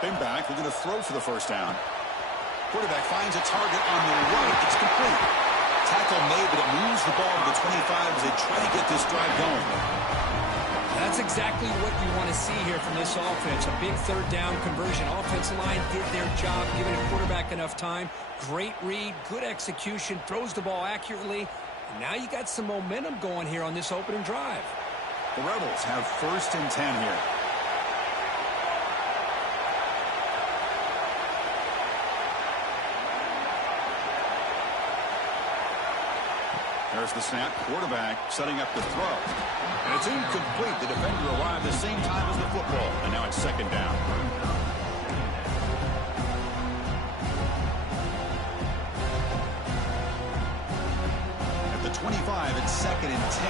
Stepping back, we're going to throw for the first down. Quarterback finds a target on the right. It's complete. Tackle made, but it moves the ball to the 25 as they try to get this drive going. That's exactly what you want to see here from this offense. A big third down conversion. Offensive line did their job, giving the quarterback enough time. Great read, good execution, throws the ball accurately. And now you got some momentum going here on this opening drive. The Rebels have 1st and 10 here. There's the snap. Quarterback setting up the throw. And it's incomplete. The defender arrived the same time as the football. And now it's 2nd down. At the 25, it's 2nd and 10.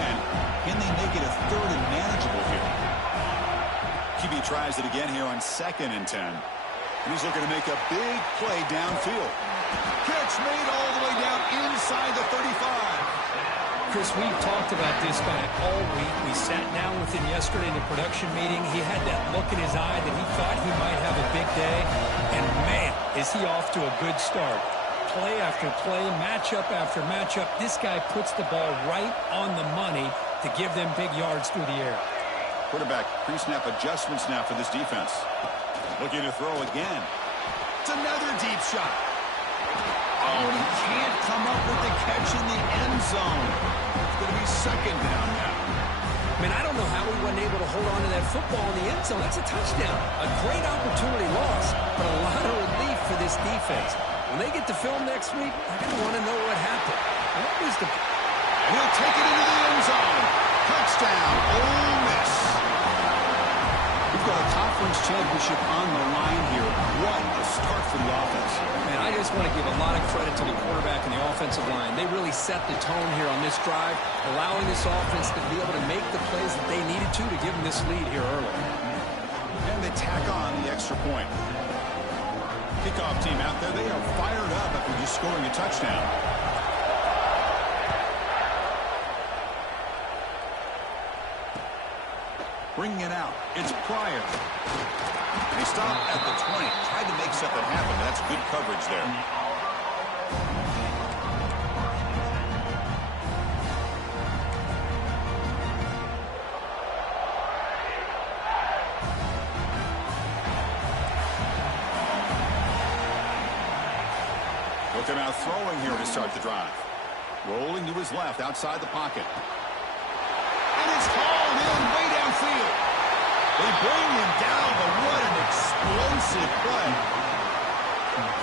Can they make it a 3rd and manageable here? QB tries it again here on 2nd and 10. And he's looking to make a big play downfield. Catch made all the way down inside the 35. Chris, we've talked about this guy all week. We sat down with him yesterday in the production meeting. He had that look in his eye that he thought he might have a big day. And, man, is he off to a good start. Play after play, matchup after matchup. This guy puts the ball right on the money to give them big yards through the air. Quarterback pre-snap adjustments now for this defense. Looking to throw again. It's another deep shot. Oh, and he can't come up with the catch in the end zone. It's going to be 2nd down now. Man, I don't know how he wasn't able to hold on to that football in the end zone. That's a touchdown. A great opportunity lost, but a lot of relief for this defense. When they get to film next week, they're going to want to know what happened. What was the... And he'll take it into the end zone. Touchdown, Ole Miss. We've got a conference championship on the line here. What a start for the offense. Man, I just want to give a lot of credit to the quarterback and the offensive line. They really set the tone here on this drive, allowing this offense to be able to make the plays that they needed to give them this lead here early. And they tack on the extra point. Kickoff team out there, they are fired up after just scoring a touchdown. Bringing it out, it's Pryor. They stop at the 20, tried to make something happen. That's good coverage there. Looking out throwing here to start the drive. Rolling to his left outside the pocket. And it's hauled in way downfield. They bring him down, but what an explosive play.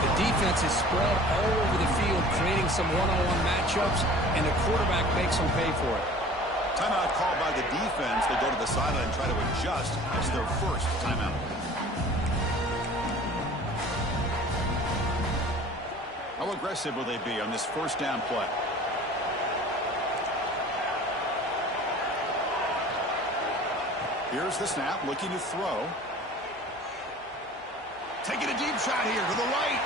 The defense is spread all over the field, creating some one-on-one matchups, and the quarterback makes them pay for it. Timeout called by the defense. They go to the sideline and try to adjust. It's their first timeout. How aggressive will they be on this first down play? Here's the snap, looking to throw. Taking a deep shot here to the right.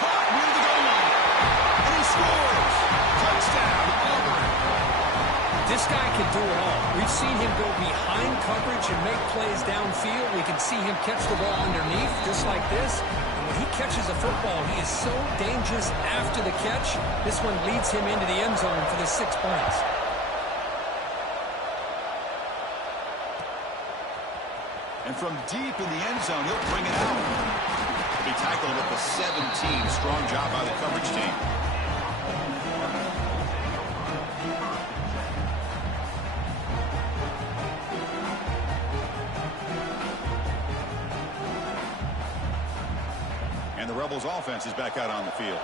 Caught near the goal line. And he scores. Touchdown, Auburn. This guy can do it all. We've seen him go behind coverage and make plays downfield. We can see him catch the ball underneath, just like this. And when he catches a football, he is so dangerous after the catch. This one leads him into the end zone for the 6 points. And from deep in the end zone, he'll bring it out. He'll be tackled at the 17. Strong job by the coverage team. And the Rebels offense is back out on the field.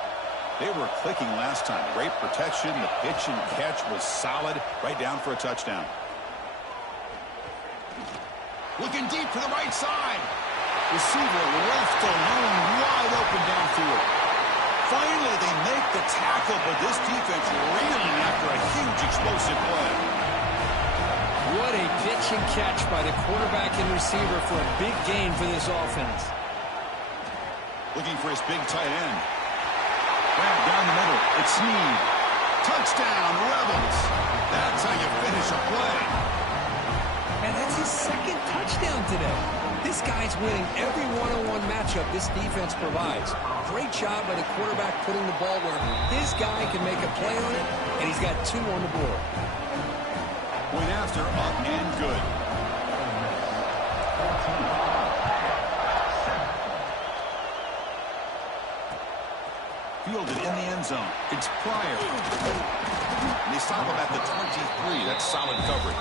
They were clicking last time. Great protection. The pitch and catch was solid. Right down for a touchdown. Looking deep to the right side. Receiver left alone, wide open downfield. Finally, they make the tackle, but this defense reeling after a huge explosive play. What a pitch and catch by the quarterback and receiver for a big gain for this offense. Looking for his big tight end. Grab down the middle. It's Snead. Touchdown, Rebels. That's how you finish a play. And that's his second touchdown today. This guy's winning every one-on-one matchup this defense provides. Great job by the quarterback putting the ball where his guy can make a play on it, and he's got 2 on the board. Point after, up and good. Fielded in the end zone. It's Pryor. And they stop him at the 23. That's solid coverage.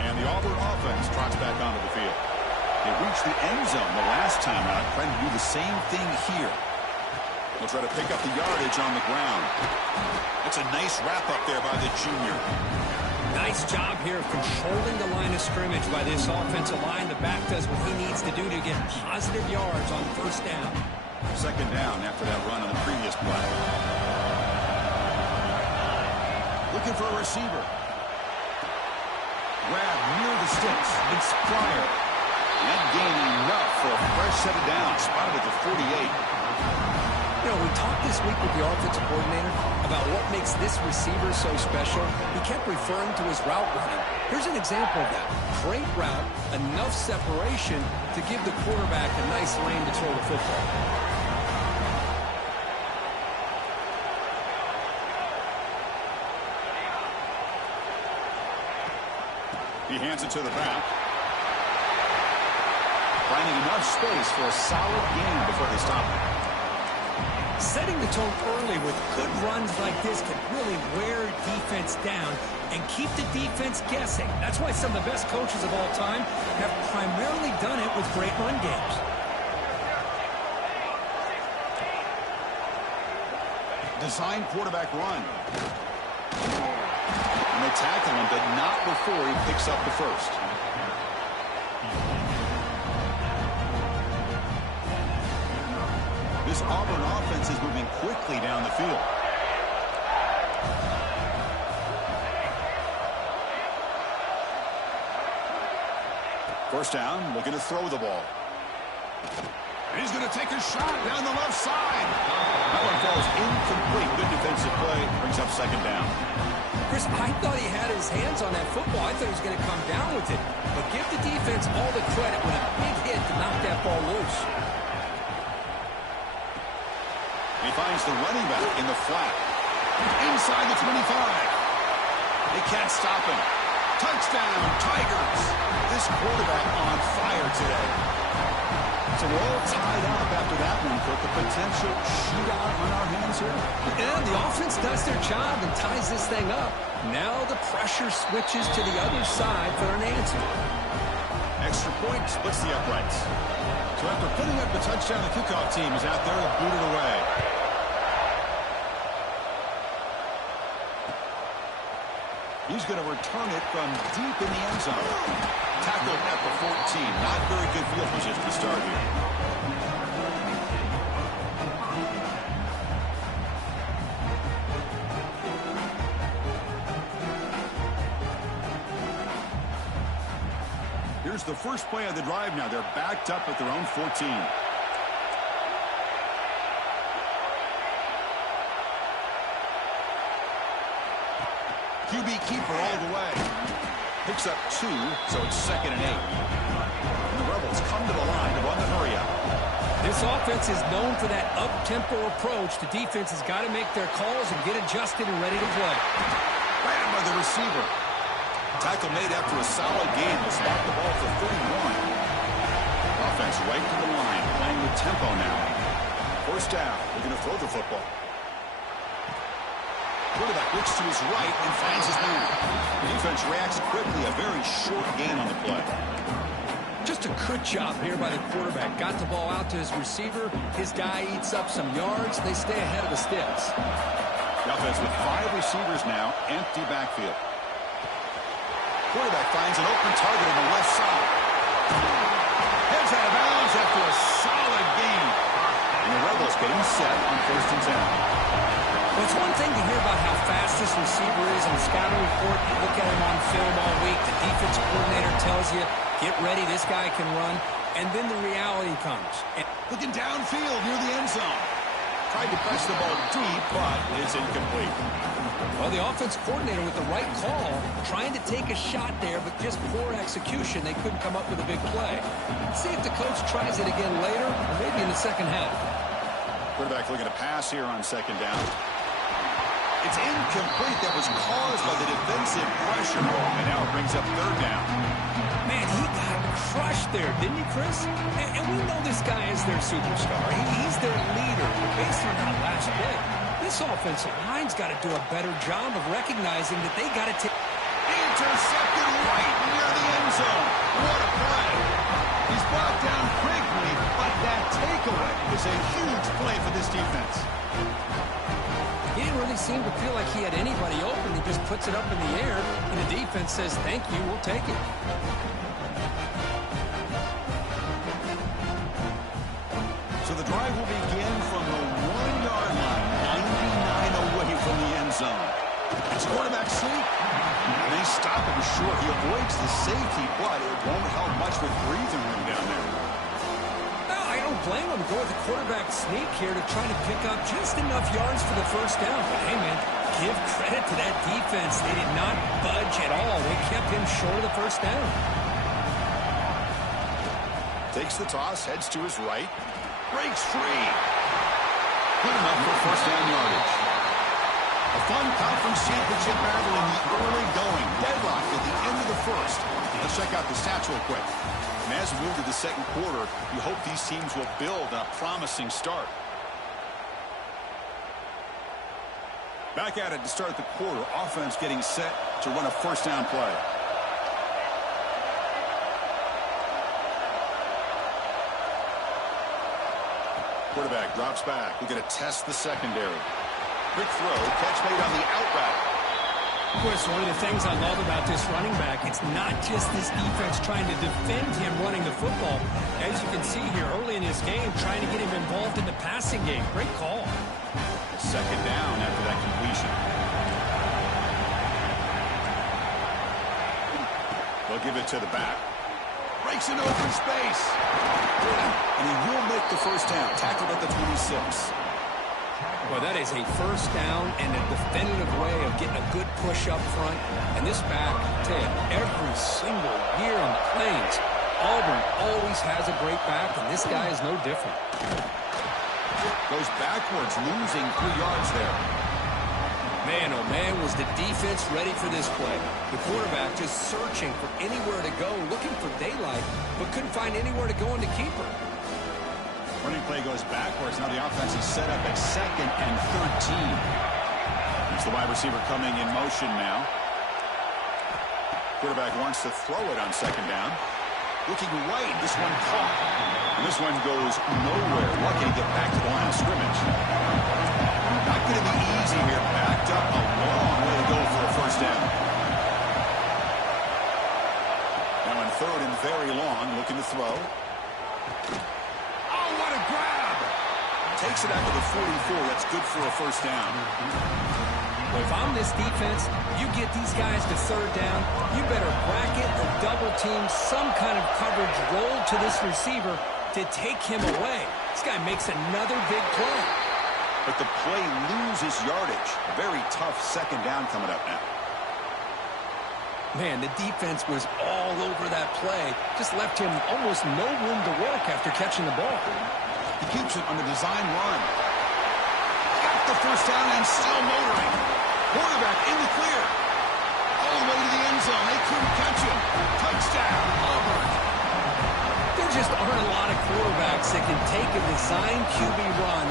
And the Auburn offense trots back onto the field. They reached the end zone the last time out, trying to do the same thing here. They'll try to pick up the yardage on the ground. That's a nice wrap-up there by the junior. Nice job here of controlling the line of scrimmage by this offensive line. The back does what he needs to do to get positive yards on first down. Second down after that run on the previous play. Looking for a receiver. Grab near the sticks. It's Pryor. And gaining enough for a fresh set of downs. Spotted at the 48. You know, we talked this week with the offensive coordinator about what makes this receiver so special. He kept referring to his route running. Here's an example of that. Great route, enough separation to give the quarterback a nice lane to throw the football. He hands it to the back. Finding enough space for a solid gain before they stop him. Setting the tone early with good runs like this can really wear defense down and keep the defense guessing. That's why some of the best coaches of all time have primarily done it with great run games. Design quarterback run. And they tackle him, but not before he picks up the first. This Auburn offense is moving quickly down the field. First down, looking to throw the ball. And he's going to take a shot down the left side. That one falls incomplete. Good defensive play. Brings up second down. Chris, I thought he had his hands on that football. I thought he was going to come down with it. But give the defense all the credit with a big hit to knock that ball loose. He finds the running back in the flat. Inside the 25. They can't stop him. Touchdown, Tigers. This quarterback on fire today. So we're all tied up after that one, Cook. A potential shootout on our hands here. And the offense does their job and ties this thing up. Now the pressure switches to the other side for an answer. Extra point splits the uprights. So after putting up the touchdown, the kickoff team is out there to boot it away. He's going to return it from deep in the end zone. Tackled at the 14. Not very good field position to start here. Here's the first play of the drive now. They're backed up at their own 14. QB keeper all the way. Picks up 2, so it's 2nd and 8. And the Rebels come to the line to run the hurry-up. This offense is known for that up-tempo approach. The defense has got to make their calls and get adjusted and ready to play. Ran by the receiver. Tackle made after a solid game. Will spot the ball for 31. Offense right to the line, playing with tempo now. First down. They're going to throw the football. Quarterback looks to his right and finds his man. The defense reacts quickly. A very short gain on the play. Just a good job here by the quarterback. Got the ball out to his receiver. His guy eats up some yards. They stay ahead of the sticks. The offense with 5 receivers now. Empty backfield. Quarterback finds an open target on the left side. Heads out of bounds after a solid gain. And the Rebels getting set on 1st and 10. Well, it's one thing to hear about how fast this receiver is on the scouting report. You look at him on film all week. The defensive coordinator tells you, get ready, this guy can run. And then the reality comes. Looking downfield near the end zone. tried to press the ball deep, but it's incomplete. Well, the offense coordinator with the right call, trying to take a shot there, but just poor execution. They couldn't come up with a big play. Let's see if the coach tries it again later, or maybe in the second half. Quarterback looking to pass here on second down. It's incomplete. That was caused by the defensive pressure. And now it brings up third down. Man, he got crushed there, didn't he, Chris? And we know this guy is their superstar. He's their leader. But based on that last play, this offensive line's got to do a better job of recognizing that they got to take. Intercepted right near the end zone. What a play. He's brought down quickly, but that takeaway is a huge play for this defense. He didn't really seem to feel like he had anybody open. He just puts it up in the air, and the defense says, thank you, we'll take it. So the drive will begin from the 1-yard line, 99 away from the end zone. It's quarterback sneak. And they stop him short. He avoids the safety, but it won't help much with breathing room down there. No, I don't blame him. Go with the quarterback sneak here to try to pick up just enough yards for the first down. But hey, man, give credit to that defense. They did not budge at all. They kept him short of the first down. Takes the toss, heads to his right. Breaks free. Good enough for first down yardage. A fun conference championship battle in the early going. Deadlock at the end of the first. Let's check out the stats real quick. And as we move to the second quarter, you hope these teams will build a promising start. Back at it to start the quarter. Offense getting set to run a first down play. Quarterback drops back. We're going to test the secondary. Quick throw, catch made on the out route. Of course, one of the things I love about this running back, it's not just this defense trying to defend him running the football. As you can see here early in his game, trying to get him involved in the passing game. Great call. Second down after that completion. They'll give it to the back. Breaks an open space. And he will make the first down. Tackled at the 26. Well, that is a first down and a definitive way of getting a good push up front. And this back, I tell you, every single year on the Plains, Auburn always has a great back, and this guy is no different. Goes backwards, losing 3 yards there. Man, oh man, was the defense ready for this play. The quarterback just searching for anywhere to go, looking for daylight, but couldn't find anywhere to go in the keeper. Running play goes backwards. Now the offense is set up at 2nd and 13. It's the wide receiver coming in motion now. Quarterback wants to throw it on second down. Looking right, this one caught. And this one goes nowhere. Lucky to get back to the line of scrimmage. Not going to be easy here. Backed up a long way to go for a first down. Now in 3rd and very long, looking to throw. Oh, what a grab! Takes it out to the 44. That's good for a first down. Well, if I'm this defense, you get these guys to 3rd down, you better bracket or double team some kind of coverage roll to this receiver to take him away. This guy makes another big play. But the play loses yardage. Very tough second down coming up now. Man, the defense was all over that play. Just left him almost no room to work after catching the ball. He keeps it on the design run. Got the first down and still motoring. Quarterback in the clear. All the way to the end zone. They couldn't catch him. Touchdown, Auburn. There just aren't a lot of quarterbacks that can take a design QB run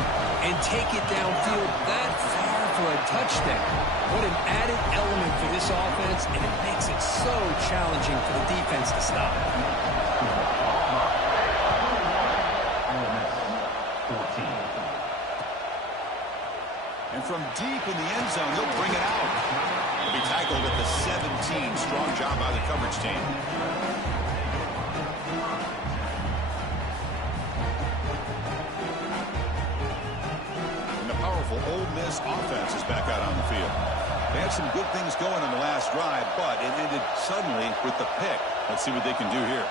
and take it downfield that far for a touchdown. What an added element for this offense, and it makes it so challenging for the defense to stop. And from deep in the end zone, he'll bring it out. He'll be tackled at the 17. Strong job by the coverage team. And the powerful Ole Miss offense is back out on the field. They had some good things going on the last drive, but it ended suddenly with the pick. Let's see what they can do here.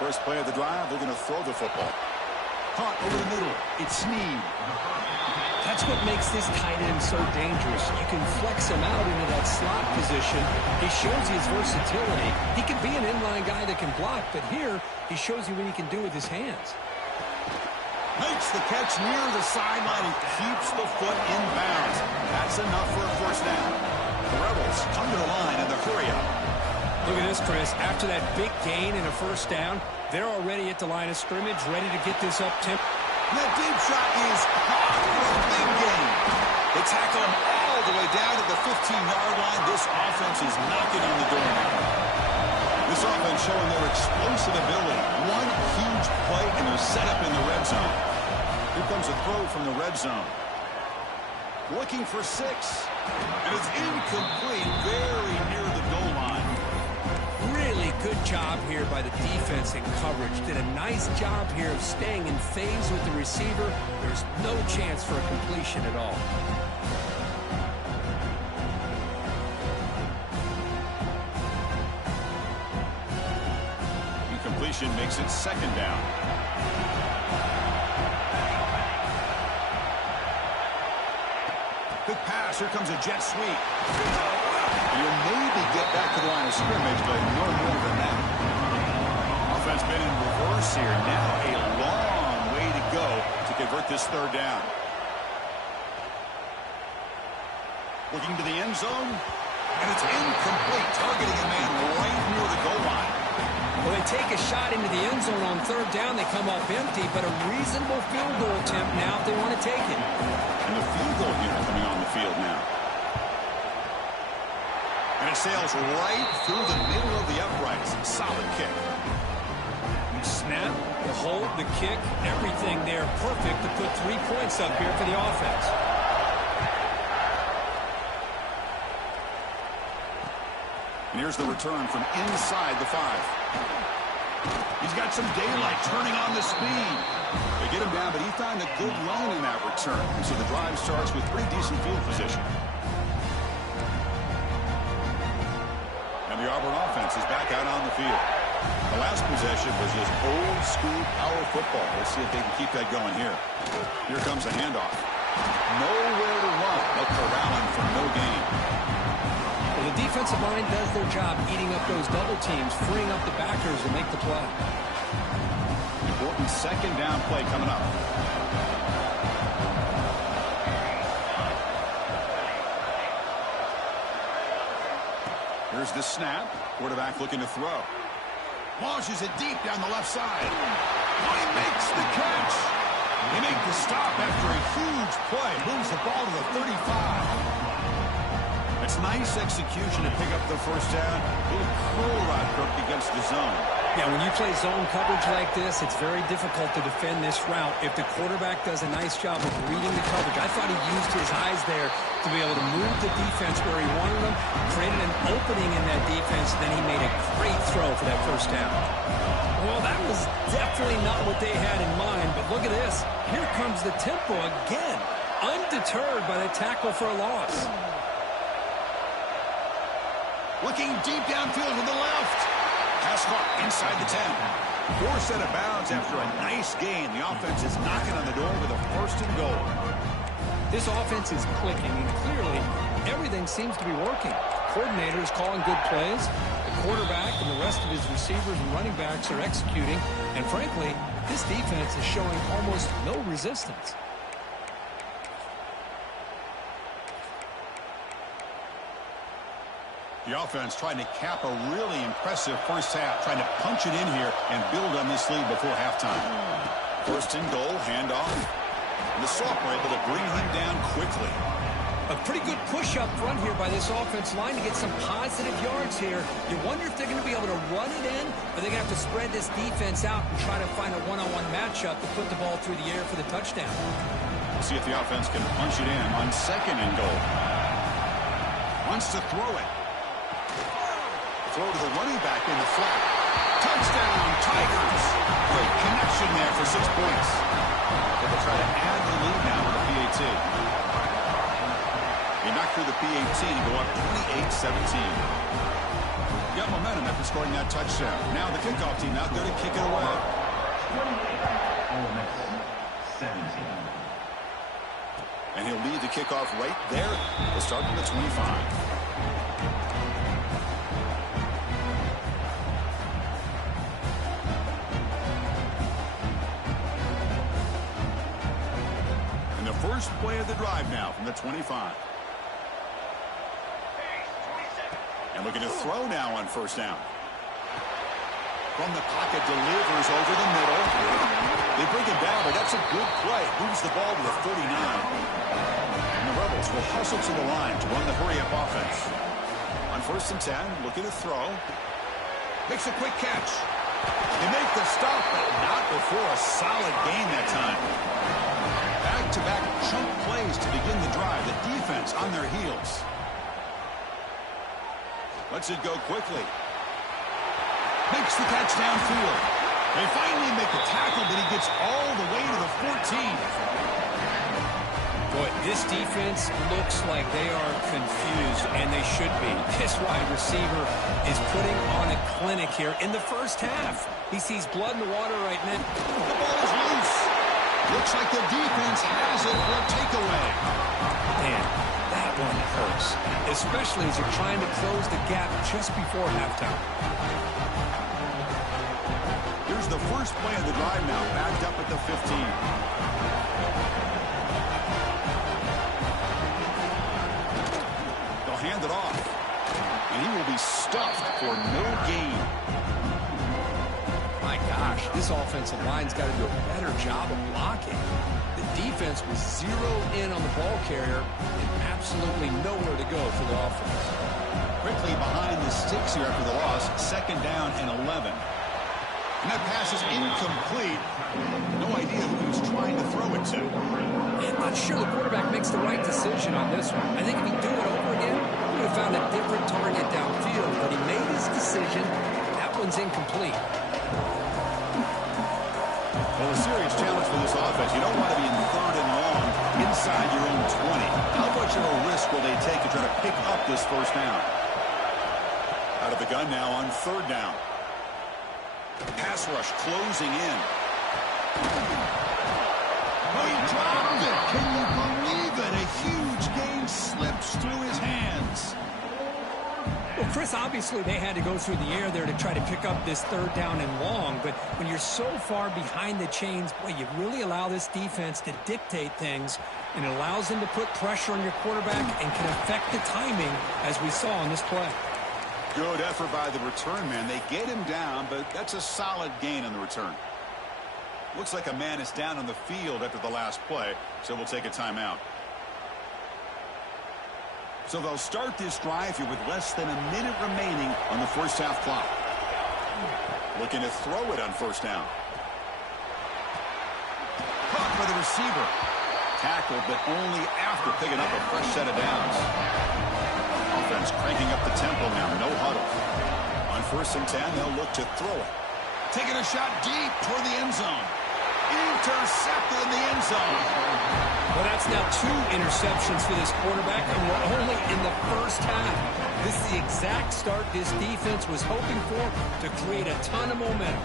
First play of the drive, they're going to throw the football. Caught over the middle. It's Snead. That's what makes this tight end so dangerous. You can flex him out into that slot position. He shows you his versatility. He can be an inline guy that can block, but here he shows you what he can do with his hands. Makes the catch near the sideline and keeps the foot in bounds. That's enough for a first down. The Rebels come to the line in the hurry-up. Look at this, Chris. After that big gain and a first down, they're already at the line of scrimmage, ready to get this up tempo. That deep shot is caught for a big gain. They tackle him all the way down to the 15-yard line. This offense is knocking on the door now. This offense showing their explosive ability. One huge play, and they're set up in the red zone. Here comes a throw from the red zone. Looking for 6. And it's incomplete, very near the goal line. Really good job here by the defense in coverage. Did a nice job here of staying in phase with the receiver. There's no chance for a completion at all. Incompletion makes it second down. Quick pass. Here comes a jet sweep. You'll maybe get back to the line of scrimmage, but no more than that. Offense been in reverse here. Now a long way to go to convert this third down. Looking to the end zone, and it's incomplete, targeting a man right near the goal line. Well, they take a shot into the end zone on third down. They come up empty, but a reasonable field goal attempt now if they want to take it. And the field goal unit coming on the field now. And it sails right through the middle of the uprights. Solid kick. Snap, the hold, the kick, everything there perfect to put 3 points up here for the offense. And here's the return from inside the 5. He's got some daylight turning on the speed. They get him down, but he found a good run in that return. And so the drive starts with pretty decent field position. And the Auburn offense is back out on the field. The last possession was just old school power football. Let's see if they can keep that going here. Here comes a handoff. Nowhere to run. They'll corral him for no gain. Well, the defensive line does their job eating up those double teams, freeing up the backers to make the play. Important second down play coming up. Here's the snap. Quarterback looking to throw. Launches it deep down the left side. Oh, he makes the catch. They make the stop after a huge play. Moves the ball to the 35. It's nice execution to pick up the first down. A little curl rod Kirk against the zone. Yeah, when you play zone coverage like this, it's very difficult to defend this route. If the quarterback does a nice job of reading the coverage, I thought he used his eyes there to be able to move the defense where he wanted them, created an opening in that defense, then he made a great throw for that first down. Well, that was definitely not what they had in mind, but look at this. Here comes the tempo again, undeterred by the tackle for a loss. Looking deep downfield to the left. Pass caught inside the 10. Forced out of bounds after a nice gain. The offense is knocking on the door with a first and goal. This offense is clicking, and clearly everything seems to be working. Coordinator is calling good plays. The quarterback and the rest of his receivers and running backs are executing. And frankly, this defense is showing almost no resistance. The offense trying to cap a really impressive first half, trying to punch it in here and build on this lead before halftime. First and goal, handoff. And the Soft were able to bring him down quickly. A pretty good push up front here by this offense line to get some positive yards here. You wonder if they're going to be able to run it in, or they're going to have to spread this defense out and try to find a one-on-one matchup to put the ball through the air for the touchdown. We'll see if the offense can punch it in on second and goal. Wants to throw it. Throw to the running back in the flat. Touchdown, Tigers. Great connection there for 6 points. They'll try to add the lead now with the PAT. They knock through the PAT and go up 28-17. Got momentum after scoring that touchdown. Now the kickoff team out there to kick it away. And he'll lead the kickoff right there. We'll start from the 25. First play of the drive now from the 25. And looking to throw now on first down. From the pocket, delivers over the middle. They bring it down, but that's a good play. Moves the ball to the 39. And the Rebels will hustle to the line to run the hurry-up offense. On first and 10, looking to throw. Makes a quick catch. They make the stop, but not before a solid gain that time. Back-to-back chunk plays to begin the drive. The defense on their heels. Lets it go quickly. Makes the catch downfield. They finally make the tackle, but he gets all the way to the 14. Boy, this defense looks like they are confused, and they should be. This wide receiver is putting on a clinic here in the first half. He sees blood in the water right now. The ball is loose. Looks like the defense has it for a takeaway. Man, that one hurts, especially as you're trying to close the gap just before halftime. Here's the first play of the drive now, backed up at the 15. They'll hand it off, and he will be stuffed for no gain. My gosh, this offensive line's got to do a better job of blocking. The defense was zeroed in on the ball carrier and absolutely nowhere to go for the offense. Quickly behind the sticks here after the loss, second down and 11. And that pass is incomplete. No idea who he was trying to throw it to. I'm not sure the quarterback makes the right decision on this one. I think if he'd do it over again, he would have found a different target downfield. But he made his decision. That one's incomplete. Well, a serious challenge for this offense. You don't want to be in third and long inside your own 20. How much of a risk will they take to try to pick up this first down? Out of the gun now on third down. Pass rush closing in. Oh, he dropped it. Can you believe it? A huge gain slips through his hands. Well, Chris, obviously they had to go through the air there to try to pick up this third down and long, but when you're so far behind the chains, boy, you really allow this defense to dictate things, and it allows them to put pressure on your quarterback and can affect the timing, as we saw on this play. Good effort by the return man. They get him down, but that's a solid gain on the return. Looks like a man is down on the field after the last play, so we'll take a timeout. So they'll start this drive here with less than a minute remaining on the first half clock. Looking to throw it on first down. Caught by the receiver. Tackled, but only after picking up a fresh set of downs. Offense cranking up the tempo now. No huddle. On first and 10, they'll look to throw it. Taking a shot deep toward the end zone. Intercepted in the end zone. Well, that's now 2 interceptions for this quarterback, and we're only in the first half. This is the exact start this defense was hoping for to create a ton of momentum.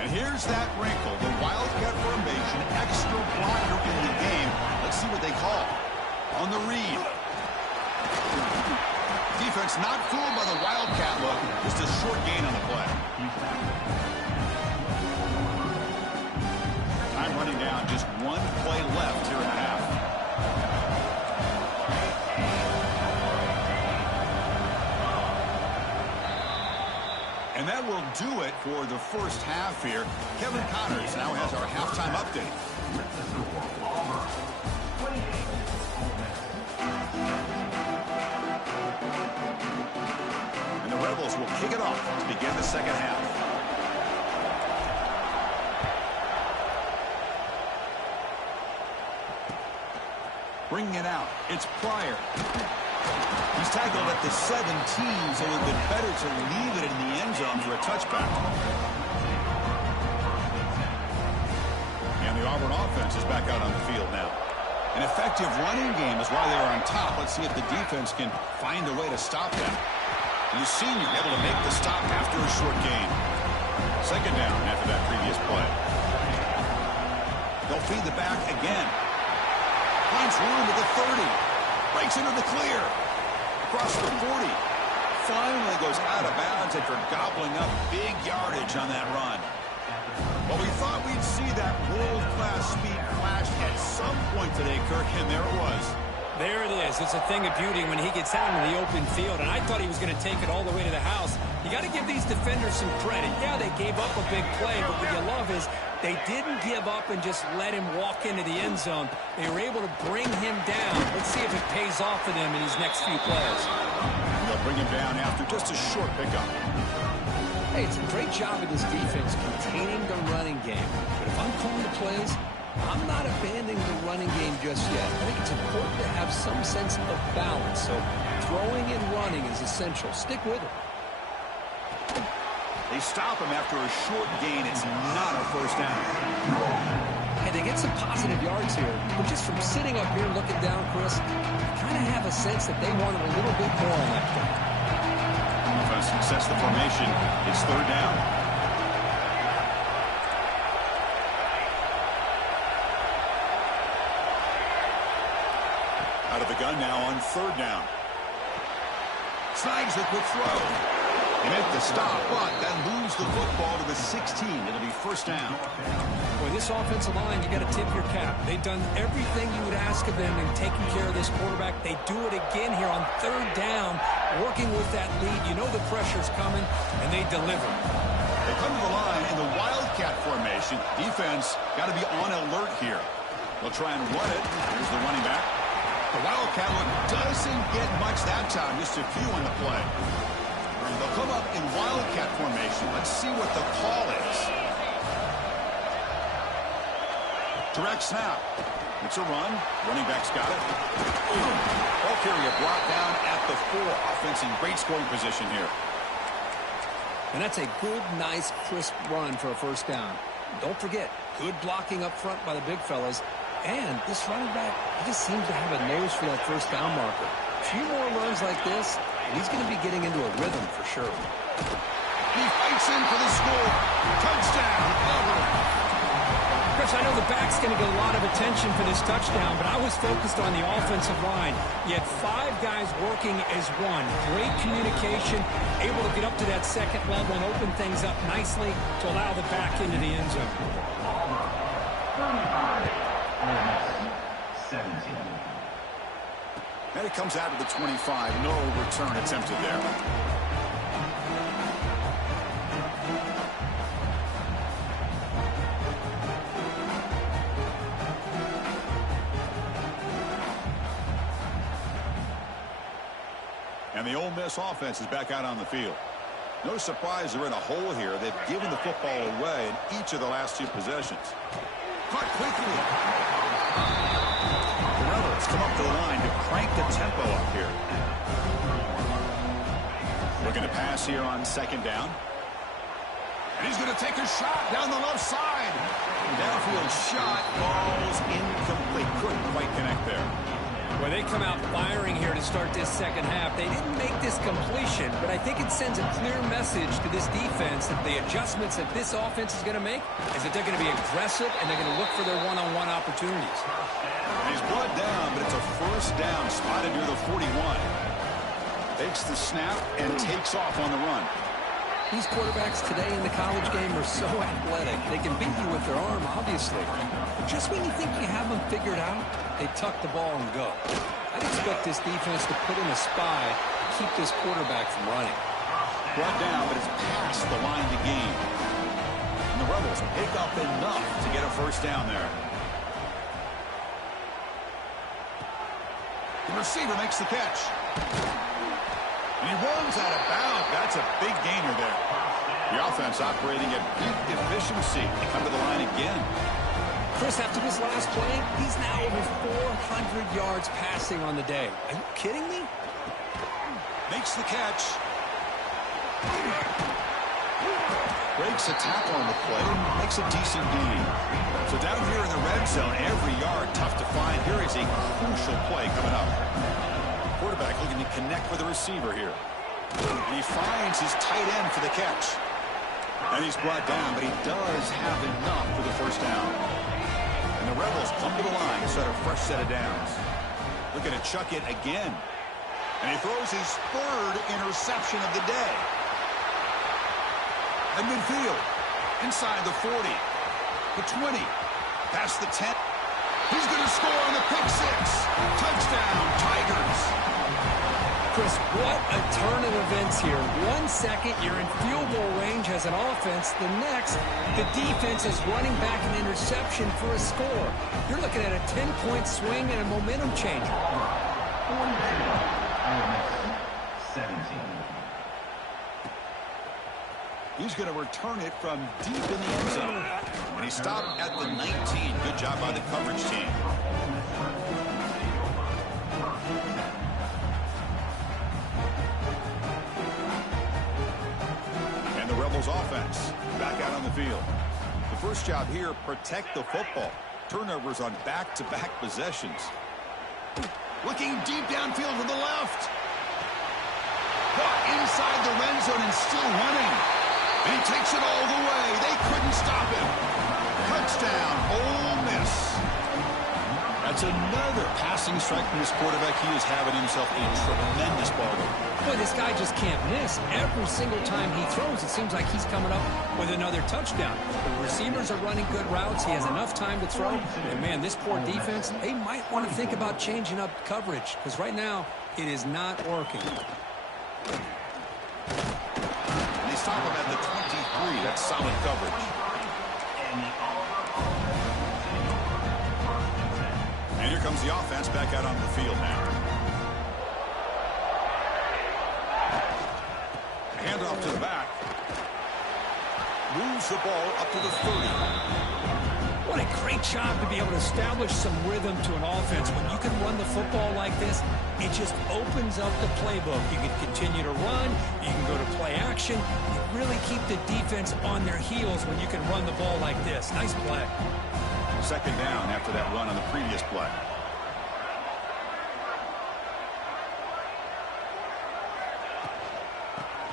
And here's that wrinkle, the Wildcat formation, extra blocker in the game. Let's see what they call. On the read. Defense not fooled by the Wildcat look. Just a short gain on the play. Time running down. Just one play left here in the half. And that will do it for the first half here. Kevin Connors now has our halftime update. Rebels will kick it off to begin the second half. Bringing it out, it's Pryor. He's tackled at the 17, so it would have been better to leave it in the end zone for a touchback. And the Auburn offense is back out on the field now. An effective running game is why they're on top. Let's see if the defense can find a way to stop them. And the senior able to make the stop after a short gain. Second down after that previous play. They'll feed the back again. Finds room at the 30. Breaks into the clear. Across the 40. Finally goes out of bounds after gobbling up big yardage on that run. Well, we thought we'd see that world-class speed flash at some point today, Kirk, and there it was. There it is. It's a thing of beauty when he gets out into the open field, and I thought he was going to take it all the way to the house. You got to give these defenders some credit. Yeah, they gave up a big play, but what you love is they didn't give up and just let him walk into the end zone. They were able to bring him down. Let's see if it pays off for them in these next few plays. They'll bring him down after just a short pickup. Hey, it's a great job of this defense containing the running game. But if I'm calling the plays, I'm not abandoning the running game just yet. I think it's important to have some sense of balance. So throwing and running is essential. Stick with it. They stop him after a short gain. It's not a first down. Hey, they get some positive yards here. But just from sitting up here looking down, Chris, I kind of have a sense that they wanted a little bit more on that play. Success the formation. It's third down. Out of the gun now on third down. Snides the quick throw. They make the stop, but then lose the football to the 16. It'll be first down. Boy, this offensive line, you got to tip your cap. They've done everything you would ask of them in taking care of this quarterback. They do it again here on third down, working with that lead. You know the pressure's coming, and they deliver. They come to the line in the Wildcat formation. Defense got to be on alert here. They'll try and run it. Here's the running back. The Wildcat look doesn't get much that time, just a few on the play. They'll come up in Wildcat formation. Let's see what the call is. Direct snap. It's a run. Running back's got it. Ball carrier brought down at the 4. Offense in great scoring position here. And that's a good, nice, crisp run for a first down. Don't forget, good blocking up front by the big fellas. And this running back, he just seems to have a nose for that first down marker. A few more runs like this, and he's going to be getting into a rhythm for sure. He fights in for the score. Touchdown, Auburn. Chris, I know the back's going to get a lot of attention for this touchdown, but I was focused on the offensive line. You had 5 guys working as one. Great communication, able to get up to that second level and open things up nicely to allow the back into the end zone. 17. And it comes out to the 25. No return attempted there. And the Ole Miss offense is back out on the field. No surprise they're in a hole here. They've given the football away in each of the last 2 possessions. Caught quickly. The Rebels come up to the line to crank the tempo up here. Looking to pass here on second down. And he's going to take a shot down the left side. Downfield shot. Ball's incomplete. Couldn't quite connect there. Well, they come out firing here to start this second half. They didn't make this completion, but I think it sends a clear message to this defense that the adjustments that this offense is going to make is that they're going to be aggressive and they're going to look for their one-on-one opportunities. And he's brought down, but it's a first down spotted near the 41. Takes the snap and takes off on the run. These quarterbacks today in the college game are so athletic. They can beat you with their arm, obviously. But just when you think you have them figured out, they tuck the ball and go. I'd expect this defense to put in a spy to keep this quarterback from running. Brought down, but it's past the line to gain. And the Rebels pick up enough to get a first down there. The receiver makes the catch. And he runs out of bounds. That's a big gainer there. The offense operating at peak efficiency. They come to the line again. Chris, after this last play, he's now over 400 yards passing on the day. Are you kidding me? Makes the catch. Breaks a tackle on the play. Makes a decent gain. So down here in the red zone, every yard tough to find. Here is a crucial play coming up. Quarterback looking to connect with the receiver here. And he finds his tight end for the catch. And he's brought down, but he does have enough for the first down. And the Rebels come to the line to start a fresh set of downs. Looking to chuck it again. And he throws his third interception of the day. At midfield, inside the 40, the 20, past the 10. He's going to score on the pick six. Touchdown, Tigers. Chris, what a turn of events here. 1 second, you're in field goal range as an offense. The next, the defense is running back an interception for a score. You're looking at a 10-point swing and a momentum changer. 17. He's going to return it from deep in the end zone. And he stopped at the 19. Good job by the coverage team. And the Rebels offense back out on the field. The first job here, protect the football. Turnovers on back-to-back possessions. Looking deep downfield to the left. Caught inside the red zone and still running. And he takes it all the way. They couldn't stop him. Touchdown, Ole Miss. That's another passing strike from this quarterback. He is having himself a tremendous ball game. Boy, this guy just can't miss. Every single time he throws, it seems like he's coming up with another touchdown. The receivers are running good routes. He has enough time to throw. And, man, this poor defense, they might want to think about changing up coverage because right now it is not working. And they stop him at the 23. That's solid coverage. And here comes the offense back out onto the field now. Handoff to the back. Moves the ball up to the 30. What a great job to be able to establish some rhythm to an offense. When you can run the football like this, it just opens up the playbook. You can continue to run. You can go to play action. You really keep the defense on their heels when you can run the ball like this. Nice play. Second down after that run on the previous play.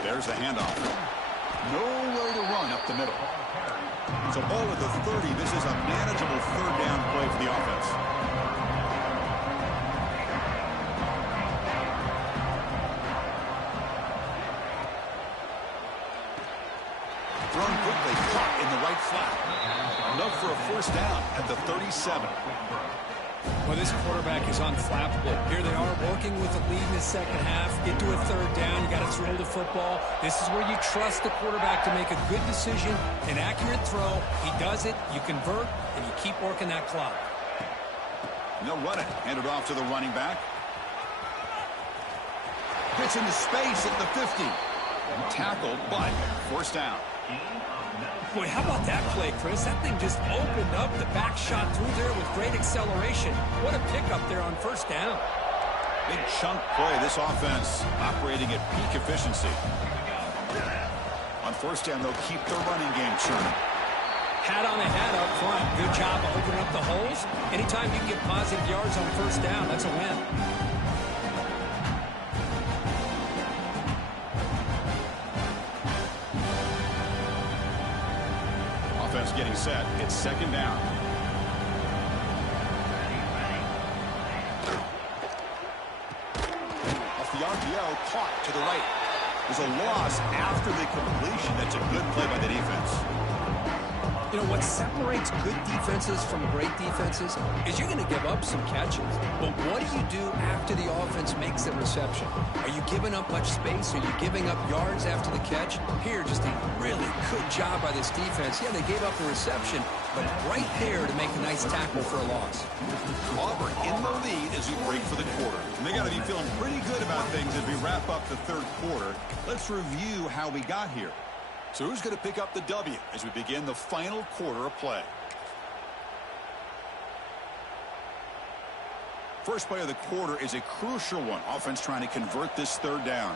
There's the handoff. Nowhere to run up the middle. So ball at the 30. This is a manageable third down play for the offense. Thrown quickly, caught in the right flat. Enough for a first down at the 37. Well, this quarterback is unflappable. Here they are working with the lead in the second half. Get to a third down. You got to throw the football. This is where you trust the quarterback to make a good decision, an accurate throw. He does it, you convert, and you keep working that clock. And they'll run it. Hand it off to the running back. Gets into space at the 50. Tackled, but first down. Boy, how about that play, Chris? That thing just opened up. The back shot through there with great acceleration. What a pickup there on first down. Big chunk play. This offense operating at peak efficiency. On first down, they'll keep their running game churning. Hat on the hat up front. Good job of opening up the holes. Anytime you can get positive yards on first down, that's a win. Offense getting set. It's second down. Off the RPO, caught to the right. There's a loss after the completion. That's a good play by the defense. You know, what separates good defenses from great defenses is you're going to give up some catches. But what do you do after the offense makes the reception? Are you giving up much space? Are you giving up yards after the catch? Here, just a really good job by this defense. Yeah, they gave up the reception, but right there to make a nice tackle for a loss. Auburn in the lead as we break for the quarter. And they got to be feeling pretty good about things as we wrap up the third quarter. Let's review how we got here. So who's going to pick up the W as we begin the final quarter of play? First play of the quarter is a crucial one. Offense trying to convert this third down.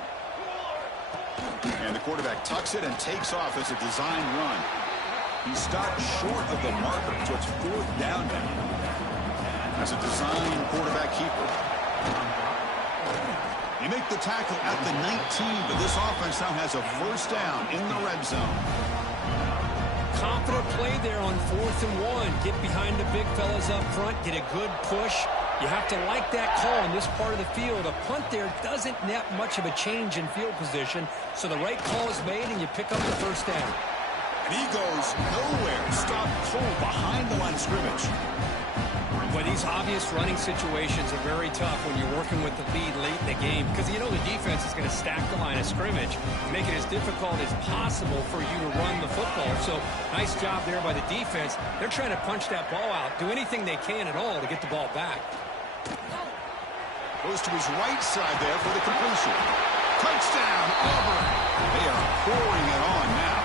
And the quarterback tucks it and takes off as a design run. He stopped short of the marker, so it's fourth down now. As a design quarterback keeper. They make the tackle at the 19, but this offense now has a first down in the red zone. Confident play there on 4th and 1. Get behind the big fellas up front. Get a good push. You have to like that call in this part of the field. A punt there doesn't net much of a change in field position, so the right call is made, and you pick up the first down. And he goes nowhere. Stop cold behind the line of scrimmage. Well, these obvious running situations are very tough when you're working with the lead late in the game, because you know the defense is going to stack the line of scrimmage and make it as difficult as possible for you to run the football. So nice job there by the defense. They're trying to punch that ball out, do anything they can at all to get the ball back. Goes to his right side there for the completion. Touchdown, Auburn. They are pouring it on now.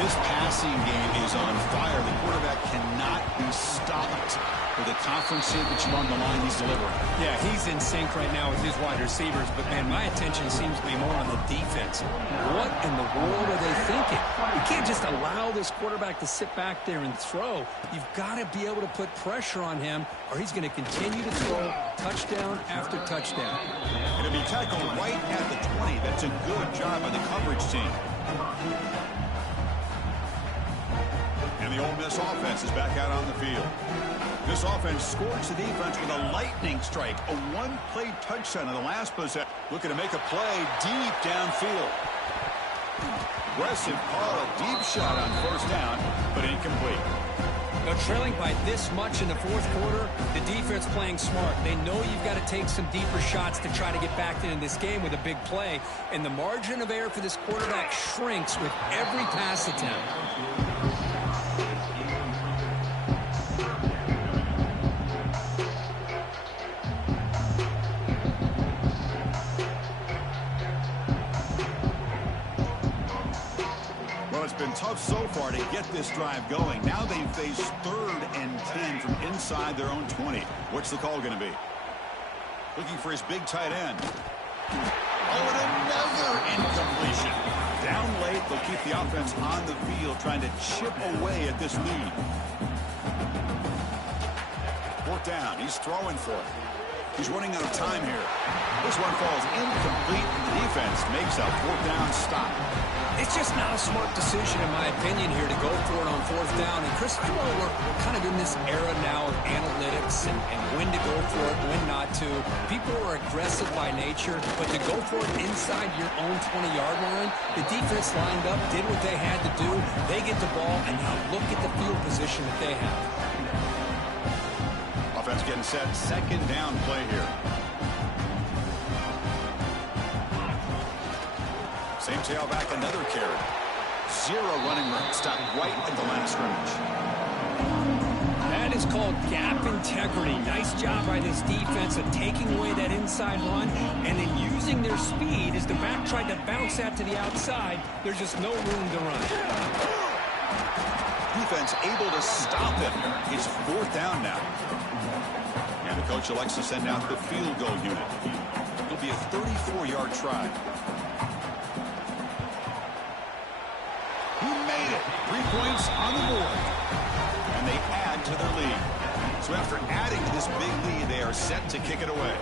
This passing game is on fire. The quarterback cannot be stopped with the conference championship on the line he's delivering. Yeah, he's in sync right now with his wide receivers, but, man, my attention seems to be more on the defense. What in the world are they thinking? You can't just allow this quarterback to sit back there and throw. You've got to be able to put pressure on him, or he's going to continue to throw touchdown after touchdown. Going to be tackled right at the 20. That's a good job by the coverage team. And the Ole Miss offense is back out on the field. This offense scores the defense with a lightning strike. A one-play touchdown in the last possession. Looking to make a play deep downfield. Aggressive call, a deep shot on first down, but incomplete. Now, trailing by this much in the fourth quarter, the defense playing smart. They know you've got to take some deeper shots to try to get back into this game with a big play. And the margin of error for this quarterback shrinks with every pass attempt. It's been tough so far to get this drive going. Now they face 3rd and 10 from inside their own 20. What's the call going to be? Looking for his big tight end. Oh, and another incompletion. Down late, they'll keep the offense on the field trying to chip away at this lead. 4th down. He's throwing for it. He's running out of time here. This one falls incomplete, and the defense makes a 4th down stop. It's just not a smart decision, in my opinion, here to go for it on 4th down. And, Chris, you know, we're kind of in this era now of analytics and when to go for it, when not to. People are aggressive by nature, but to go for it inside your own 20-yard line, the defense lined up, did what they had to do. They get the ball, and now look at the field position that they have. Offense getting set. 2nd down play here. Same tailback, another carry. 0 running room. Stop right at the line of scrimmage. That is called gap integrity. Nice job by this defense of taking away that inside run and then using their speed as the back tried to bounce that to the outside. There's just no room to run. Defense able to stop him. It's 4th down now. And the coach elects to send out the field goal unit. It'll be a 34-yard try. He made it. 3 points on the board. And they add to their lead. So after adding to this big lead, they are set to kick it away.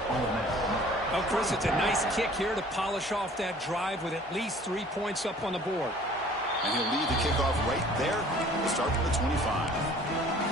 Well, Chris, it's a nice kick here to polish off that drive with at least 3 points up on the board. And he'll lead the kickoff right there. We'll start from the 25.